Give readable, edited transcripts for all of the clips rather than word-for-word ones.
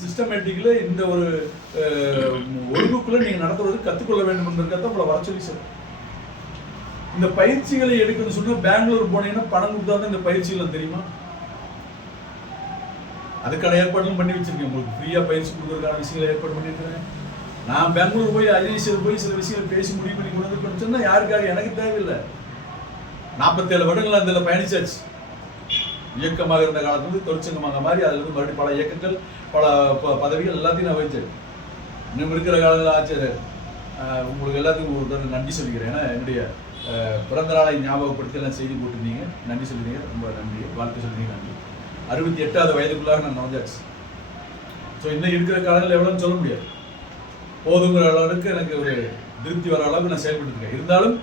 Systematically இந்த ஒரு ஒழுங்குக்குள்ள நீங்க நடத்துவது கத்துக்கொள்ள வேண்டும் என்பதற்காக உங்களை வர சொல்லி சொல்றேன். இந்த பயிற்சிகளை எடுக்கணும்னு சொன்னா பெங்களூர் போனீங்கன்னா பணம் கொடுத்தா இந்த பயிற்சிகள் தெரியுமா? அதுக்கான ஏற்பாடுகளும் பண்ணி வச்சிருக்கேன். உங்களுக்கு ஃப்ரீயா பயிற்சி கொடுக்கறதுக்கான விஷயங்களை ஏற்பாடு பண்ணிருக்கேன். நான் பெங்களூர் போய் ஐஏஎஸ்ல போய் சில விஷயங்கள் பேசி முடிவு பண்ணி கொண்டு வந்து சொன்னா யாருக்காக எனக்கு தேவையில்லை. 47 வருடங்கள் அதில் பயணிச்சாச்சு. இயக்கமாக இருந்த காலத்துல தொழிற்சங்கமாக மாதிரி அதுல இருந்து மறுபடியும் பல இயக்கங்கள் பல பதவிகள் எல்லாத்தையும் நான் வச்சேன். இன்னும் இருக்கிற காலத்தில் ஆச்சரியர் உங்களுக்கு எல்லாத்துக்கும் ஒரு நன்றி சொல்லிக்கிறேன். ஏன்னா என்னுடைய பிறந்த நாளை ஞாபகப்படுத்தி எல்லாம் செய்தி போட்டிருந்தீங்க. நன்றி சொல்லிங்க, ரொம்ப நன்றி. வாழ்க்கை சொல்லிங்க, நன்றி. 68வது வயதுக்குள்ளாக நான் நுழைஞ்சாச்சு. ஸோ இன்னும் இருக்கிற காலத்தில் எவ்வளோன்னு சொல்ல முடியாது. போதுங்கிற அளவுக்கு எனக்கு ஒரு திருப்தி வர அளவுக்கு நான் செயல்பட்டு இருக்கேன். இருந்தாலும்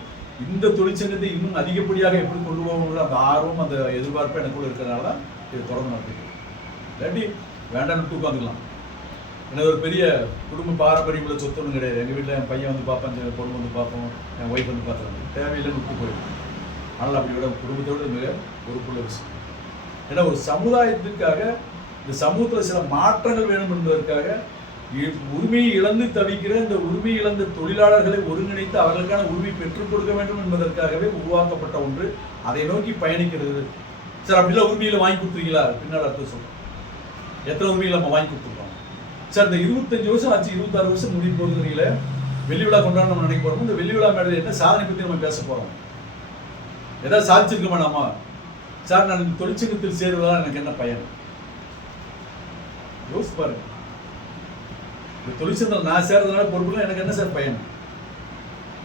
இந்த தொழிற்சங்கத்தை இன்னும் அதிகப்படியாக எப்படி கொண்டு போகணுங்கிற அந்த ஆர்வம் அந்த எதிர்பார்ப்பு எனக்குள்ள இருக்கிறதுனால தான் இது தொடர்ந்து நடத்திக்கிறேன். இல்லாட்டி வேண்டாம்னு விட்டு உட்காந்துக்கலாம். எனக்கு ஒரு பெரிய குடும்ப பாரம்பரியமுள்ள சொத்து ஒன்றும் கிடையாது. எங்கள் வீட்டில் என் பையன் வந்து பார்ப்பேன், என் பொண்ணு வந்து பார்ப்போம், என் ஒய்ஃப் வந்து பார்த்துருவாங்க. தேவையில்லைன்னு விட்டு போயிடும். ஆனால் அப்படி விட குடும்பத்தோடு மிக பொறுப்புள்ள விஷயம். ஏன்னா ஒரு சமுதாயத்துக்காக இந்த சமூகத்தில் சில மாற்றங்கள் வேணும் என்பதற்காக உரிமையை இழந்து தவிக்கிற இந்த உரிமை இழந்த தொழிலாளர்களை ஒருங்கிணைத்து அவர்களுக்கான உரிமை பெற்றுக் கொடுக்க வேண்டும் என்பதற்காகவே உருவாக்கப்பட்ட ஒன்று. அதை நோக்கி பயணிக்கிறது. சார் அப்படிலாம் உரிமையில வாங்கி கொடுத்துருக்கீங்களா? பின்னால் அடுத்து சொல்றோம். எத்தனை உரிமைகளை நம்ம வாங்கி கொடுத்துருக்கோம் சார்? இந்த 25 வருஷம் ஆச்சு, 26 வருஷம் முடிவு போகிறீங்களே, வெள்ளி விழா கொண்டாட நம்ம நினைக்க போறோம். இந்த வெள்ளி விழா மேடையில் என்ன சாதனை பற்றி நம்ம பேச போறோம்? ஏதாவது சாதிச்சிருக்கோமா நாம? சார் நான் இந்த தொழிற்சங்கத்தில் சேருவதால் எனக்கு என்ன பயன்? யோசிச்சு பாருங்க. இந்த தொழிற்சங்கத்தில் நான் சேர்றதுனால பொறுப்புல எனக்கு என்ன சார் பயன்?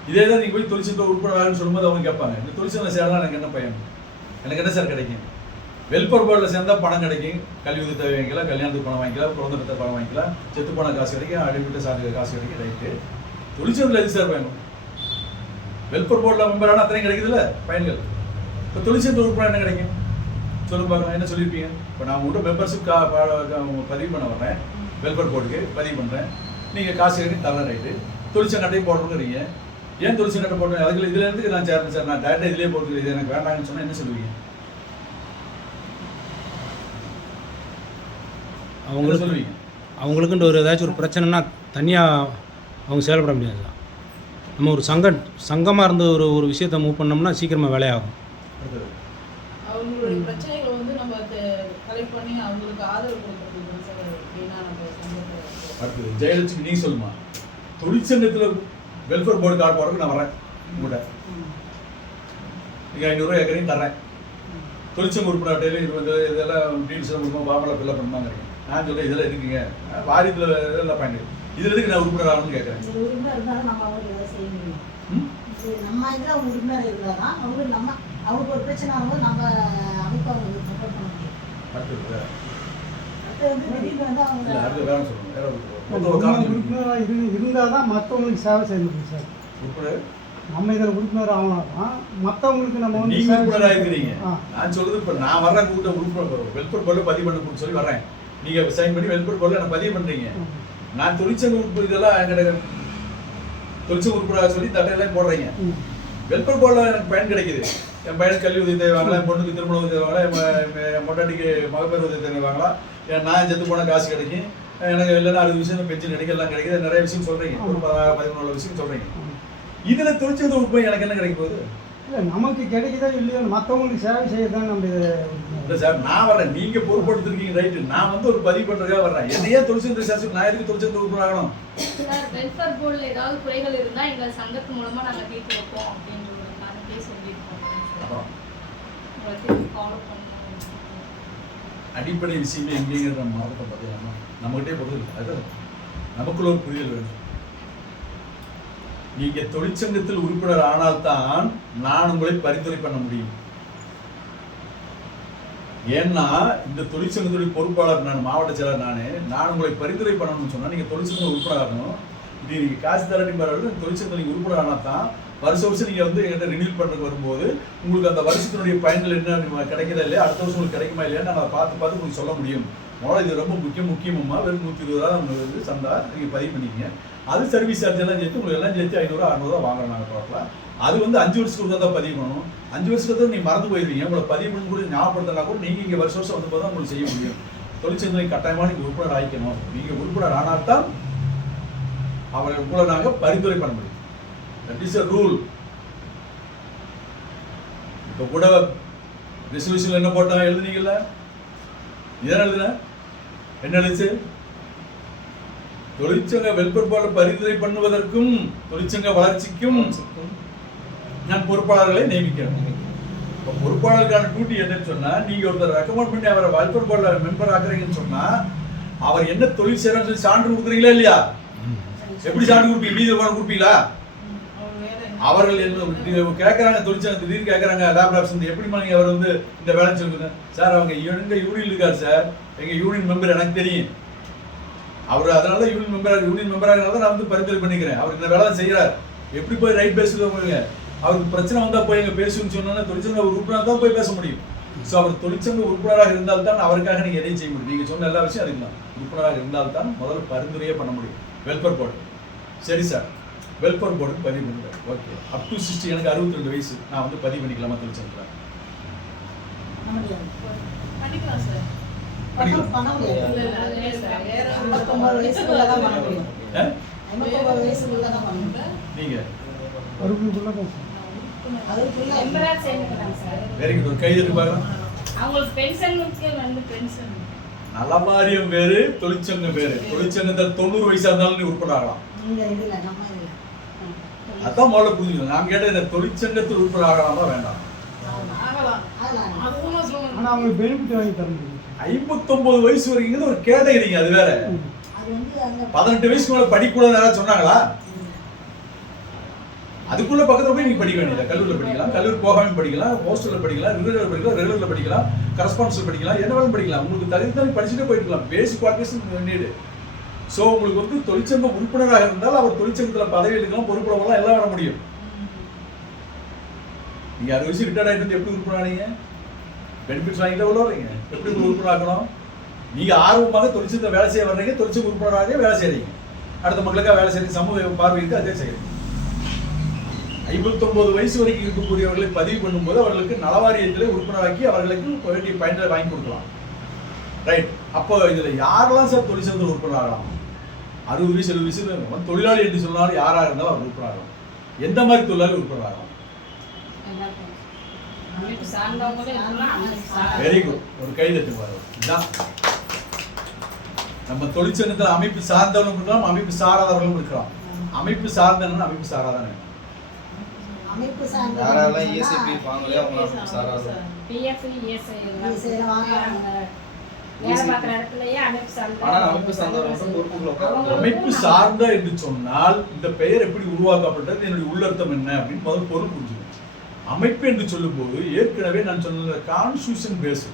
இதே தான் நீங்க போய் தொழிற்சங்கத்தில் உட்படாதுன்னு சொல்லும்போது அவங்க கேட்பாங்க, இந்த தொழிற்சங்கத்தில் சேர்றதா எனக்கு என்ன பயன்? எனக்கு என்ன சார் கிடைக்கும்? வெல்ஃபேர் போர்டில் சேர்ந்தா பணம் கிடைக்கும். கல்வி உதவி வாங்கிக்கலாம், கல்யாணத்துக்கு பணம் வாங்கிக்கலாம், குழந்தை பெற்ற பணம் வாங்கிக்கலாம், செத்து போன காசு கிடைக்கும், அடிவிட்ட சார்ஜ் காசு கிடைக்கும். ரைட்டு. தொழிற்சங்கத்தில் எது சார் பயன்? வெல்ஃபேர் போர்டில் மெம்பரான அத்தனையும் கிடைக்குதுல்ல பயன்கள். இப்போ தொழிற்சங்கத்தில் உறுப்பினர் என்ன கிடைக்கும் சொல்லுங்க பார்க்கலாம். என்ன சொல்லியிருப்பீங்க? இப்போ நான் உங்கள்கிட்ட மெம்பர்ஷிப் பதிவு பண்ண வர்றேன், வெல்ஃபேர் போர்டுக்கு பதிவு பண்ணுறேன், நீங்கள் காசு கேட்டு தரேன். ரைட்டு. தொழிற்சங்கட்டையும் போடணுங்கிறீங்க. ஏன் தொழிற்சங்கட்டை போடணும்? அதுக்கு இதில் இருந்து நான் சேர்றேன் சார், நான் டேரக்டாக இதிலே போட்டு இது எனக்கு வேண்டாங்கன்னு சொன்னால் என்ன சொல்லுவீங்க? அவங்களுக்கு சொல்லுவீங்க அவங்களுக்குன்ற ஒரு ஏதாச்சும் ஒரு பிரச்சனைனா தனியாக அவங்க செயல்பட முடியாது. நம்ம ஒரு சங்கமாக இருந்து ஒரு விஷயத்தை மூவ் பண்ணோம்னா சீக்கிரமாக வேலையாகும். அவங்களுடைய பிரச்சனைகளை வந்து நம்ம கலெக்ட் பண்ணி அவங்களுக்கு ஆதரவு கொடுக்கணும் சார். அப்படின்னா நம்ம அடுத்தது ஜெயலட்சுமி நீ சொல்லுமா, தொழிற்சங்கத்தில் வெல்ஃபேர் போர்டு கார்டு போடுறதுக்கு நான் வரேன் கூட, நீங்கள் 500 ஏக்கரையும் தர்றேன், தொழிற்சங்க உறுப்பினர் அட்டையில் இதெல்லாம் டீல்ஸ் கொடுக்கணும், பாமலை ஃபில்அப் பண்ணுவாங்க. நான் சொல்கிறேன் இதெல்லாம் இருக்குங்க, வாரியத்தில் இதெல்லாம் பயன்படுது, இதில் எதுக்கு நான் உறுப்பினர் ஆகணும்னு கேட்குறேன். உறுப்பினர் இருந்தாலும் நம்ம அவங்களுக்கு எதாவது செய்ய முடியும். நம்ம இதில் அவங்க உறுப்பினர் இருந்தால் தான் அவங்களுக்கு ஒரு பிரச்சனை ஆகும்போது நம்ம அமைப்பு அவங்களுக்கு சப்போர்ட் பண்ண முடியும். அடுத்தது வந்து திடீர்னு வந்து அவங்க உறுப்பினராக இருந்தால் தான் மற்றவங்களுக்கு சேவை செய்ய முடியும் சார். உறுப்பினர் நம்ம இதில் உறுப்பினர் ஆகலாம், மற்றவங்களுக்கு நம்ம வந்து நீங்க உறுப்பினராக இருக்கிறீங்க. நான் சொல்றது இப்போ நான் வர்றேன் கூட்ட உறுப்பினர் வெல்ஃபேர் போர்டில் பதிவு பண்ண சொல்லி வர்றேன். நீங்க சைன் பண்ணி வெல்ஃபேர் போர்டில் எனக்கு பதிவு பண்றீங்க. நான் தொழிற்சங்க உறுப்பு இதெல்லாம் என்கிட்ட தொழிற்சங்க உறுப்பினராக சொல்லி தட்டையெல்லாம் போடுறீங்க. வெல்ஃபேர் போர்டில் எனக்கு பயன் கிடைக்குது. என் பையனுக்கு கல்வி உதவி தேவை வாங்கலாம், என் பொண்ணுக்கு திருமண உதவி வாங்கலாம், என் பொண்டாட்டிக்கு மகப்பேறு உதவி தேவை வாங்கலாம், நான் செத்து போன காசு கிடைக்கும், எனக்கு இல்லைன்னா 60 விஷயம் பென்ஷன் கிடைக்கும், எல்லாம் கிடைக்குது, நிறைய விஷயம் சொல்றீங்க, ஒரு 13 விஷயம் சொல்றீங்க. இதுல தொழிற்சங்க உறுப்பு எனக்கு என்ன கிடைக்க போகுது? இல்லை நமக்கு கிடைக்குதா இல்லையோ மற்றவங்களுக்கு சேவை செய்யறதான் நம்ம இல்லை சார், நான் வர்றேன், நீங்க பொறுப்படுத்திருக்கீங்க. ரைட்டு. நான் வந்து ஒரு பதிவு பண்றதுக்காக வர்றேன். என்னையே தொழிற்சங்க சேர்த்து நான் எதுக்கு தொழிற்சங்க உறுப்பினர் ஆகணும்? சார் வெல்ஃபேர் போர்டில் ஏதாவது குறைகள் இருந்தால் எங்கள் சங்கத்து மூலமாக நாங்கள் தீர்த்து வைப்போம் அப்படின்ற ஒரு காரணத்தையே சொல்லியிருக்கோம். ஃபாலோ பண்ணணும். அடிப்படை விஷயமே எங்கேங்கிற நம்ம மாவட்டத்தை பார்த்தீங்கன்னா நம்மகிட்டே பொறுத்து அது நமக்குள்ள ஒரு புரிதல் வேணும். நீங்க தொழிற்சங்கத்தில் உறுப்பினர் ஆனால்தான் நான் உங்களை பரிந்துரை பண்ண முடியும். ஏன்னா இந்த தொழிற்சங்கத்துடைய பொறுப்பாளர் நான், மாவட்ட செயலர் நான் உங்களை பரிந்துரை பண்ணணும்னு சொன்னா நீங்க தொழிற்சங்க உறுப்பினர் ஆகணும். இது நீங்க காசு தரட்டி பாருங்க, தொழிற்சங்கத்தில் நீங்க உறுப்பினர் ஆனால் தான் வருஷம் நீங்க வந்து என்கிட்ட ரினியூல் பண்றதுக்கு வரும்போது உங்களுக்கு அந்த வருஷத்தினுடைய பயன்கள் என்ன கிடைக்கிறதா இல்லையா, அடுத்த வருஷம் உங்களுக்கு கிடைக்குமா இல்லையா நான் பார்த்து உங்களுக்கு சொல்ல முடியும். முதல்ல இது ரொம்ப முக்கியமா வெறும் 120 ரூபா சந்தா நீங்க பதிவு பண்ணிக்கங்க. அது சர்வீஸ் சார்ஜ் எல்லாம் சேர்த்து உங்களுக்கு எல்லாம் சேர்த்து 500 600 வாங்குறோம் நாங்கள் டோட்டலாக. அது வந்து 5 வருஷத்துக்கு தான் பதிவு பண்ணணும். 5 வருஷத்துக்கு நீ மறந்து போயிருவீங்க. உங்களை பதிவு பண்ணி கூட ஞாபகப்படுத்தினா கூட நீங்க இங்கே வருஷம் வந்து போது தான் உங்களுக்கு செய்ய முடியும். தொழிற்சங்கத்தை கட்டாயமாக நீங்கள் உறுப்பினர் ஆகிக்கணும். நீங்கள் உறுப்பினர் ஆனால்தான் அவர்கள் உங்களை நாங்கள் பரிந்துரை பண்ண முடியும். That is a rule. இப்போ கூட ரெசல்யூஷன் என்ன போட்டாங்க எழுதுனீங்கல்ல, இதான் எழுதுன என்ன எழுதுச்சு? தொழிற்சங்க வெல்பேர் போர்டு பரிந்துரை பண்ணுவதற்கும் தொழிற்சங்க வளர்ச்சிக்கும் நான் பொறுப்பாளர்களை நியமிக்கிறேன். இப்போ பொறுப்பாளருக்கான டியூட்டி என்னன்னு சொன்னா, நீங்க ஒருத்தர் ரெக்கமெண்ட் பண்ணி அவரை வெல்பேர் போர்டுல மெம்பர் ஆக்குறீங்கன்னு சொன்னா அவர் என்ன தொழில் செய்யறான்னு சொல்லி சான்று கொடுக்குறீங்களா இல்லையா? எப்படி சான்று கொடுப்பீங்க? வீதியில் போன கொடுப்பீங்களா? அவர்கள் என்ன கேட்கறாங்க, தொழிற்சங்க திடீர்னு கேட்கறாங்க லேப் ஆப்ஷன் எப்படிமா நீங்க அவர் வந்து இந்த வேலை சொல்லுங்க சார். அவங்க எங்க யூனியன் இருக்காரு சார், எங்க யூனியன் மெம்பர் எனக்கு தெரியும், அவர் அதனால யூனியன் மெம்பராக நான் வந்து பரிந்துரை பண்ணிக்கிறேன், அவர் இந்த வேலை செய்யறாரு. எப்படி போய் ரைட் பேசுறது போய் அவருக்கு பிரச்சனை வந்தா போய் எங்க பேசுன்னு சொன்னா தொழிற்சங்க உறுப்பினர் தான் போய் பேச முடியும். ஸோ அவர் தொழிற்சங்க உறுப்பினராக இருந்தால்தான் அவருக்காக நீங்க எதையும் செய்ய முடியும். நீங்க சொன்ன எல்லா விஷயம் அதுக்கு தான். உறுப்பினராக இருந்தால்தான் முதல்ல பரிந்துரையே பண்ண முடியும். வெல்பேர் போர்டு சரி சார், வெல்பேர் போர்டு பதிவு பண்ணுறேன். ஓகே, அப் டு 60 எனக்கு 62 வயசு, நான் வந்து பதிவு பண்ணிக்கலாமா தொழிற்சங்கத்தில்? பண்ணிக்கலாம் சார். பண்ண முடியாது. 59 வயசுக்குள்ள தான் பண்ண முடியும். 59 வயசுக்குள்ள தான் பண்ண முடியும். நீங்க அதுக்குள்ள தான் அதுக்குள்ள மெம்பரா சேர்ந்துக்கலாம் சார். Very good. ஒரு கைது பார்க்கலாம். அவங்களுக்கு பென்ஷனுக்கு வந்து பென்ஷன் நலவாரியம் வேறு, தொழிற்சங்கம் வேறு. தொழிற்சங்கத்தில் 90 வயசா இருந்தாலும் நீ உறுப்பினர் ஆகலாம். இந்த இதுல நம்ம இதுல அதான் முதல்ல புரிஞ்சுக்கணும். நான் கேட்டது இந்த தொழிற்சங்கத்தில் உறுப்பினர் ஆகலாமா வேண்டாம்? ஆகலாம். அதெல்லாம் அதுவும் நான் சொல்லுவேன். ஆனால் அவங்களுக்கு பெனிஃபிட் வாங்கி தர முடியும். 59 வயசு வரைக்கும் ஒரு கேட்டகரிங்க, அது வேற. அது வந்து அந்த 18 வயசுக்கு மேல படிக்கூடாது யாராவது சொன்னாங்களா? அதுக்குள்ள பக்கத்துல போய் நீங்க படிக்க வேண்டியது. கல்லூரியில் படிக்கலாம், கல்லூரி போகாம படிக்கலாம், ஹாஸ்டல்ல படிக்கலாம், ரெகுலர்ல படிக்கலாம், கரஸ்பாண்டன்ஸ்ல படிக்கலாம், என்ன வேணும் படிக்கலாம். உங்களுக்கு தகுதி தான் படிச்சுட்டு போயிருக்கலாம். பேசிக் குவாலிஃபிகேஷன் நீடு. ஸோ உங்களுக்கு வந்து தொழிற்சங்க உறுப்பினராக இருந்தால் அவர் தொழிற்சங்கத்தில் பதவி எடுக்கலாம், பொறுப்புலாம் எல்லாம் வர முடியும். நீங்க 60 வயசு ரிட்டையர்ட் ஆகிட்டு எப்படி உறுப்பினர் ஆனீங்க? பெனிஃபிட்ஸ் வாங்கிட்டு உள்ள வரீங்க. எப்படி உறுப்பினர் ஆகணும்? நீங்க ஆர்வமாக தொழிற்சங்கத்தில் வேலை செய்ய வர்றீங்க, தொழிற்சங்க உறுப்பினராக வேலை செய்யறீங்க, அடுத்த மக்களுக்காக வேலை செய்யறீங்க, சமூக பார்வைக்கு அதே செய்யறீங்க. 59 வயசு வரைக்கும் இருக்கக்கூடியவர்களை பதிவு பண்ணும்போது அவர்களுக்கு நலவாரியத்திலே உறுப்பினராக்கி அவர்களுக்கு வேண்டிய பயன்களை வாங்கி கொடுக்கலாம். ரைட். அப்போ இதுல யாரெல்லாம் சார் தொழிற்சங்கத்தில் உறுப்பினர் ஆகலாம்? 60 வயசு 70 வயசு தொழிலாளி என்று சொன்னாலும் யாராக இருந்தாலும் அவர் உறுப்பினர் ஆகலாம். எந்த மாதிரி தொழிலாளி உறுப்பினர் ஆகலாம்? அமைப்பு சார்ந்தவங்களே இருக்கலாம். Very good. ஒரு கைதட்டு பாருங்க. இதுதான் நம்ம தொழிற்சங்கத்தில் அமைப்பு சார்ந்தவர்களும் இருக்கலாம், அமைப்பு சாராதவர்களும் இருக்கலாம். அமைப்பு சார்ந்தவங்க அமைப்பு சாராதானே. அமைப்பு சார்ந்த யாரெல்லாம் ESP வாங்கலையோ அவங்க சாராது. பிஎஃப் ESI ESI வாங்குறாங்க. வேலை பார்க்குற இடத்துலயே அமைப்பு சார்ந்த. ஆனா அமைப்பு சார்ந்தவங்க பொறுப்புகளை உட்கார. அமைப்பு சார்ந்த என்று சொன்னால் இந்த பெயர் எப்படி உருவாக்கப்பட்டது, என்னுடைய உள்ளர்த்தம் என்ன அப்படின்னு முதல் பொருள் புரிஞ்சுக்கணும். அமைப்பு என்று சொல்லும்போது ஏற்கனவே நான் சொன்ன கான்ஸ்டியூஷன் பேஸ்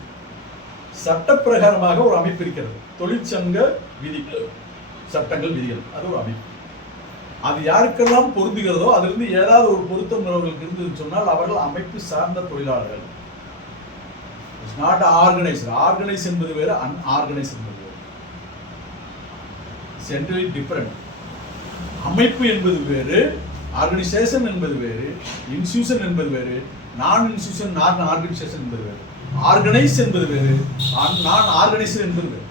சட்டப்பிரகாரமாக ஒரு அமைப்பு இருக்கிறது. தொழிற்சங்க விதிகள், சட்டங்கள், விதிகள், அது ஒரு அமைப்பு. அது யாருக்கெல்லாம் பொருந்துகிறதோ அதிலிருந்து ஏதாவது ஒரு பொருத்தம் அவர்களுக்கு இருந்ததுன்னு சொன்னால் அவர்கள் அமைப்பு சார்ந்த தொழிலாளர்கள். It's not organised. ஆர்கனைஸ் என்பது வேறு, அன்ஆர்கனைஸ் என்பது வேறு. Centrally different. அமைப்பு என்பது வேறு, ஆர்கனைசேஷன் என்பது வேறு, இன்ஸ்டிடியூஷன் என்பது வேறு, நான் இன்ஸ்டிடியூஷன் நான் ஆர்கனைசேஷன் என்பது வேறு, ஆர்கனைஸ் என்பது வேறு, நான் ஆர்கனைசேஷன் என்பது வேறு.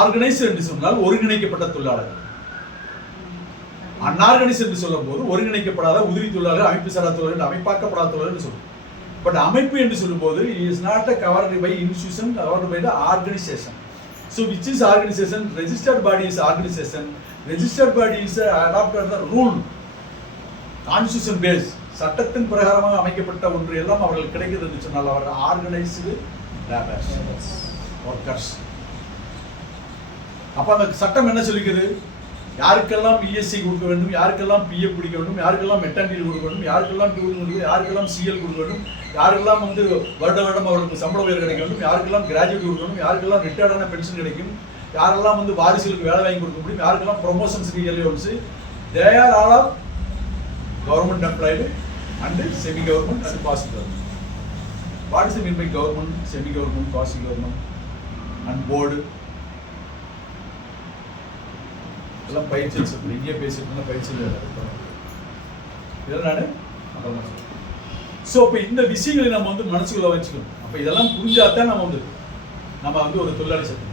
ஆர்கனைசர் என்று சொன்னால் ஒருங்கிணைக்கப்பட்ட தொழிலாளர்கள். அன்ஆர்கனைசர் என்று சொல்லும் போது ஒருங்கிணைக்கப்படாத உதிரி தொழிலாளர்கள், அமைப்பு சாரா தொழிலாளர்கள், அமைப்பாக்கப்படாத தொழிலாளர்கள் சொல்லுவோம். பட் அமைப்பு என்று சொல்லும் போது is not a covered by institution, covered by the organization. So which is organization? Registered body is organization. Registered body is adopted the rule, constitution based. சட்டத்தின் பிரகாரமாக அமைக்கப்பட்ட ஒன்று எல்லாம் அவர்களுக்கு கிடைக்கிறது என்று சொன்னால் அவர்கள் ஆர்கனைஸ்டு ஒர்க்கர்ஸ். அப்ப அந்த சட்டம் என்ன சொல்லிக்கிறது? யாருக்கெல்லாம் ESI கொடுக்க வேண்டும், யாருக்கெல்லாம் PF பிடிக்க வேண்டும், யாருக்கெல்லாம் மெட்டர்னிட்டி கொடுக்க வேண்டும், யாருக்கெல்லாம் டூல் கொடுக்க வேண்டும், யாருக்கெல்லாம் CL கொடுக்க வேண்டும், யாருக்கெல்லாம் வந்து வருடம் அவர்களுக்கு சம்பள உயர்வு கிடைக்க வேண்டும், யாருக்கெல்லாம் கிராஜுவேட் கொடுக்க வேண்டும், யாருக்கெல்லாம் ரிட்டையர்டான பென்ஷன் கிடைக்கும், யாரெல்லாம் வந்து வாரிசுகளுக்கு வேலை வாங்கி கொடுக்க முடியும், யாருக்கெல்லாம் ப்ரொமோஷன்ஸ் வந்து they are all of government employed and semi government and quasi government. What is mean by government, semi government, quasi government and board? எல்லாம் பயிற்சியில் சொல்லணும். இங்கே பேசிட்டு பயிற்சியில் இதெல்லாம் நான் ஸோ இப்போ இந்த விஷயங்களை நம்ம வந்து மனசுக்குள்ள வச்சுக்கணும். அப்போ இதெல்லாம் புரிஞ்சாதான் நம்ம வந்து ஒரு தொழிலாளி சட்டம்